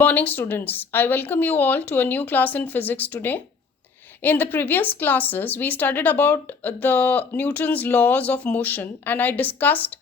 Morning students, I welcome you all to a new class in physics today. In the previous classes, we studied about the Newton's laws of motion and I discussed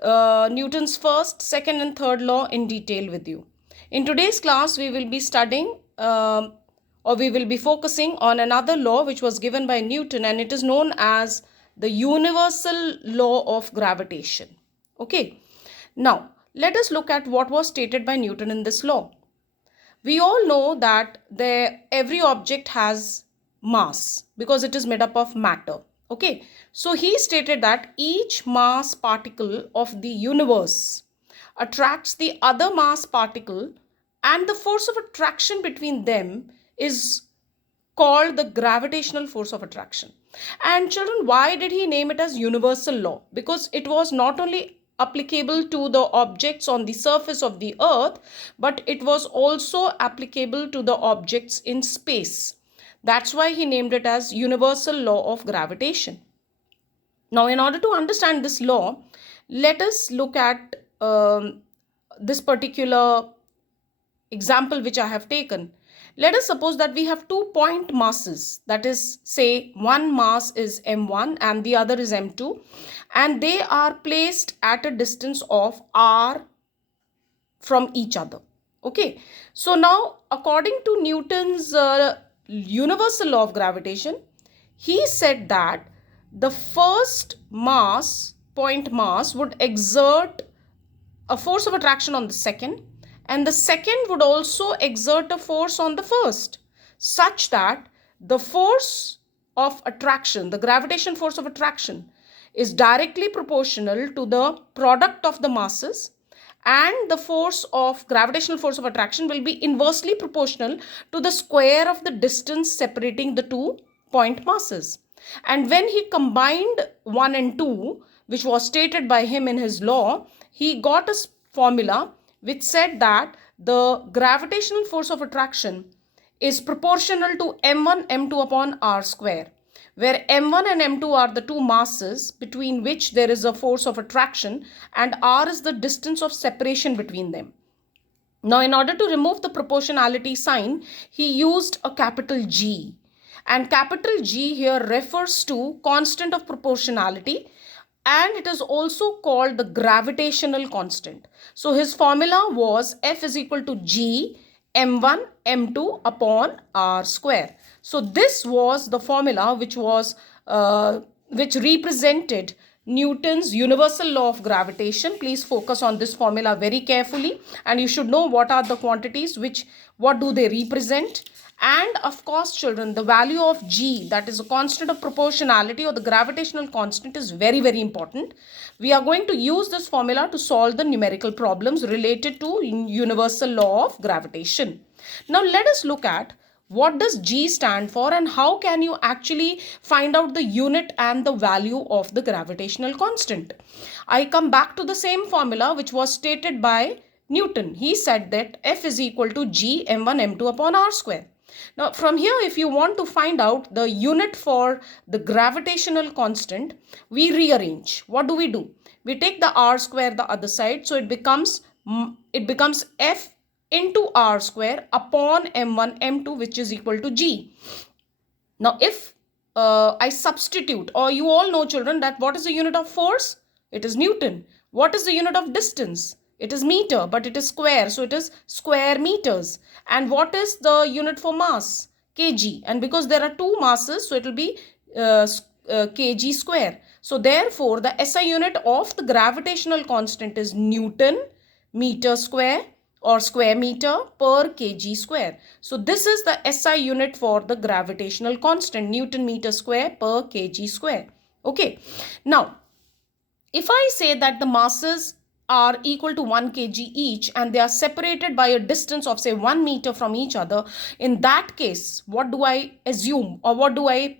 Newton's first, second and third law in detail with you. In today's class, we will be studying or we will be focusing on another law which was given by Newton and it is known as the universal law of gravitation. Okay, now let us look at what was stated by Newton in this law. We all know that every object has mass because it is made up of matter. Okay, so he stated that each mass particle of the universe attracts the other mass particle, and the force of attraction between them is called the gravitational force of attraction. And children, why did he name it as universal law? Because it was not only applicable to the objects on the surface of the earth, but it was also applicable to the objects in space. That's why he named it as universal law of gravitation. Now, in order to understand this law, let us look at this particular example which I have taken. Let us suppose that we have 2 point masses, that is, say one mass is m1 and the other is m2, and they are placed at a distance of r from each other. Okay, so now according to Newton's universal law of gravitation, he said that the first point mass would exert a force of attraction on the second, and the second would also exert a force on the first, such that the force of attraction, the gravitation force of attraction, is directly proportional to the product of the masses, and the gravitational force of attraction will be inversely proportional to the square of the distance separating the 2 point masses. And when he combined 1 and 2, which was stated by him in his law, he got a formula which said that the gravitational force of attraction is proportional to m1 m2 upon r square, where m1 and m2 are the two masses between which there is a force of attraction and r is the distance of separation between them. Now, in order to remove the proportionality sign, he used a capital G, and capital G here refers to constant of proportionality, and it is also called the gravitational constant. So his formula was F is equal to G m1 m2 upon r square. So this was the formula which represented Newton's universal law of gravitation. Please focus on this formula very carefully, and you should know what are the quantities, what do they represent. And of course, children, the value of G, that is a constant of proportionality or the gravitational constant, is very, very important. We are going to use this formula to solve the numerical problems related to universal law of gravitation. Now, let us look at what does G stand for and how can you actually find out the unit and the value of the gravitational constant. I come back to the same formula which was stated by Newton. He said that F is equal to G m1 m2 upon r square. Now, from here, if you want to find out the unit for the gravitational constant, we rearrange. What do? We take the r square the other side, so it becomes F into r square upon m1 m2, which is equal to G. Now, if I substitute, or you all know, children, that what is the unit of force? It is Newton. What is the unit of distance? It is meter, but it is square, so it is square meters. And what is the unit for mass? Kg. And because there are two masses, so it will be kg square. So therefore, the SI unit of the gravitational constant is Newton meter square or square meter per kg square. So this is the SI unit for the gravitational constant, Newton meter square per kg square. Okay. Now, if I say that the masses are equal to 1 kg each and they are separated by a distance of, say, 1 meter from each other, in that case, what do I assume, or what do I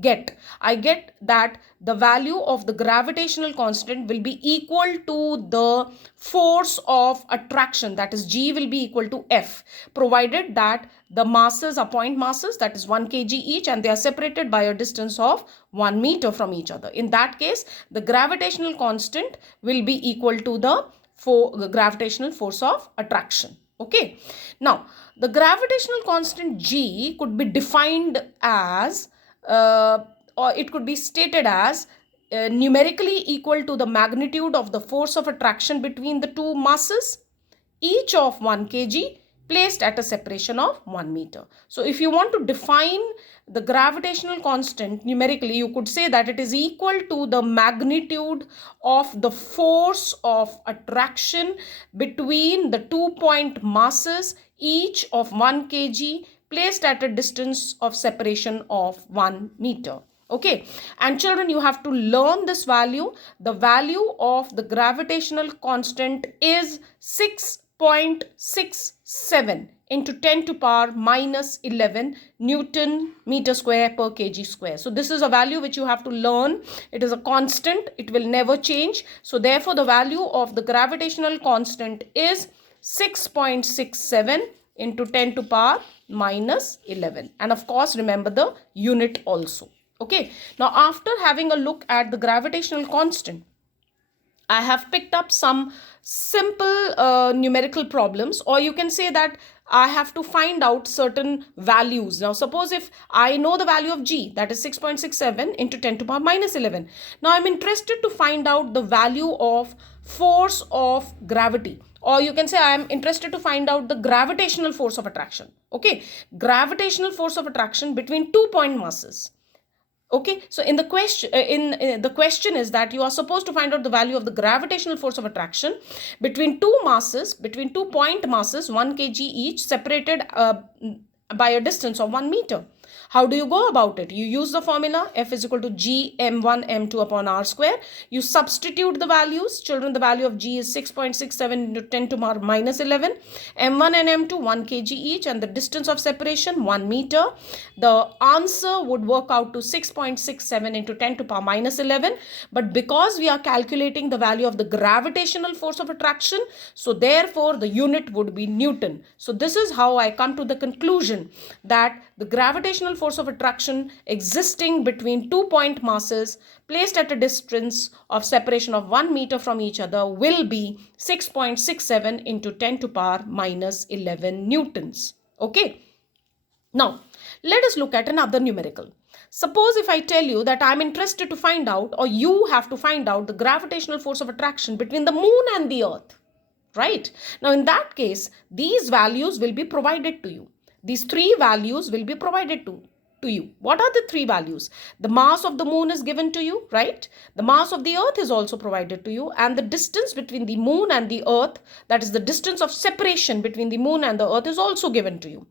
get? I get that the value of the gravitational constant will be equal to the force of attraction, that is G will be equal to F, provided that the masses are point masses, that is 1 kg each, and they are separated by a distance of 1 meter from each other. In that case, the gravitational constant will be equal to the gravitational force of attraction. Okay. Now, the gravitational constant G could be defined as, or it could be stated as numerically equal to the magnitude of the force of attraction between the two masses, each of 1 kg, placed at a separation of 1 meter. So if you want to define the gravitational constant numerically, you could say that it is equal to the magnitude of the force of attraction between the 2-point masses, each of 1 kg, placed at a distance of separation of 1 meter. Okay, and children, you have to learn this value. The value of the gravitational constant is 6.67 into 10 to power minus 11 Newton meter square per kg square. So this is a value which you have to learn. It is a constant. It will never change. So therefore, the value of the gravitational constant is 6.67 into 10 to power minus 11. And of course, remember the unit also. Okay, now after having a look at the gravitational constant, I have picked up some simple numerical problems, or you can say that I have to find out certain values. Now, suppose if I know the value of G, that is 6.67 into 10 to the power minus 11. Now, I'm interested to find out the value of force of gravity. Or you can say I am interested to find out the gravitational force of attraction. Okay, gravitational force of attraction between 2-point masses. Okay, so in the question is that you are supposed to find out the value of the gravitational force of attraction between two masses, between 2-point masses, 1 kg each, separated by a distance of 1 meter. How do you go about it? You use the formula F is equal to G m1 m2 upon r square. You substitute the values. Children, the value of G is 6.67 into 10 to the power minus 11. m1 and m2 1 kg each, and the distance of separation 1 meter. The answer would work out to 6.67 into 10 to the power minus 11. But because we are calculating the value of the gravitational force of attraction, so therefore the unit would be Newton. So this is how I come to the conclusion that the gravitational force of attraction existing between 2-point masses placed at a distance of separation of 1 meter from each other will be 6.67 into 10 to the power minus 11 newtons. Okay. Now, let us look at another numerical. Suppose if I tell you that I'm interested to find out, or you have to find out, the gravitational force of attraction between the moon and the earth. Right? Now, in that case, these values will be provided to you. These 3 values will be provided to you. What are the 3 values? The mass of the moon is given to you, right? The mass of the earth is also provided to you, and the distance between the moon and the earth, that is the distance of separation between the moon and the earth, is also given to you.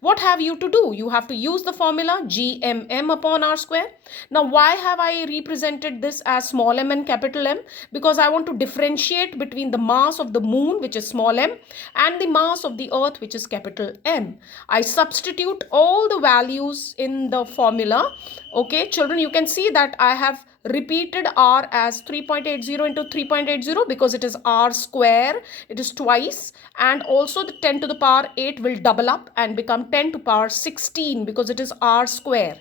What have you to do? You have to use the formula Gmm upon r square. Now, why have I represented this as small m and capital M? Because I want to differentiate between the mass of the moon, which is small m, and the mass of the earth, which is capital M. I substitute all the values in the formula. Okay, children, you can see that I have repeated r as 3.80 into 3.80 because it is r square, it is twice, and also the 10 to the power 8 will double up and become 10 to the power 16 because it is r square.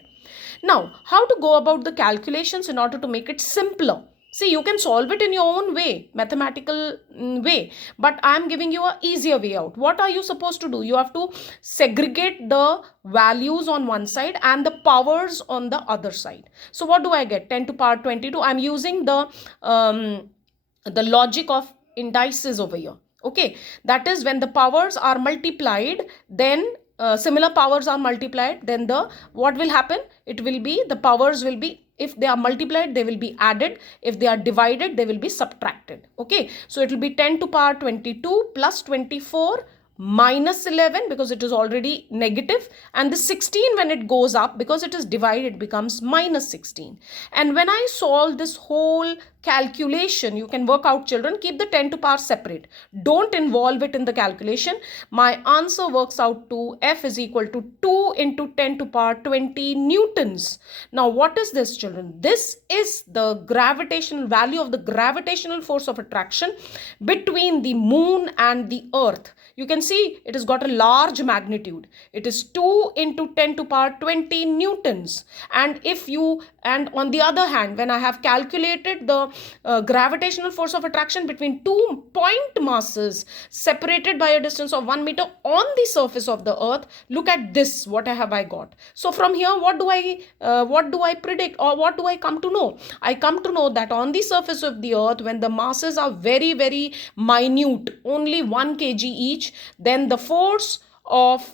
Now, how to go about the calculations in order to make it simpler? See, you can solve it in your own way, mathematical way, but I am giving you an easier way out. What are you supposed to do? You have to segregate the values on one side and the powers on the other side. So what do I get? 10 to the power 22. I am using the logic of indices over here. Okay, that is when the powers are multiplied, then similar powers are multiplied, then what will happen? It will be, the powers will be, if they are multiplied, they will be added. If they are divided, they will be subtracted. Okay, so it will be 10 to the power 22 plus 24 minus 11 because it is already negative, and the 16 when it goes up because it is divided becomes minus 16. And when I solve this whole calculation, you can work out, children, keep the 10 to the power separate. Don't involve it in the calculation. My answer works out to F is equal to 2 into 10 to the power 20 newtons. Now, what is this, children? This is the gravitational value of the gravitational force of attraction between the moon and the earth. you can see it has got a large magnitude. It is 2 into 10 to power 20 newtons. And on the other hand, when I have calculated the gravitational force of attraction between two point masses separated by a distance of 1 meter on the surface of the earth, look at this, what have I got. So from here, what do I predict, or what do I come to know? I come to know that on the surface of the earth, when the masses are very, very minute, only 1 kg each, then the force of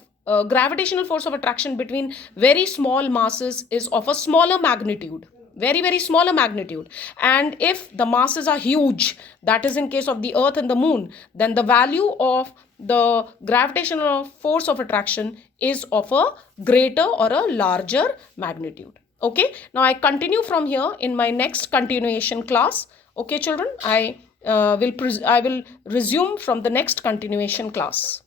gravitational force of attraction between very small masses is of a smaller magnitude, very, very smaller magnitude. And if the masses are huge, that is in case of the earth and the moon, then the value of the gravitational force of attraction is of a greater or a larger magnitude. Okay, now I continue from here in my next continuation class. Okay children, I will resume from the next continuation class.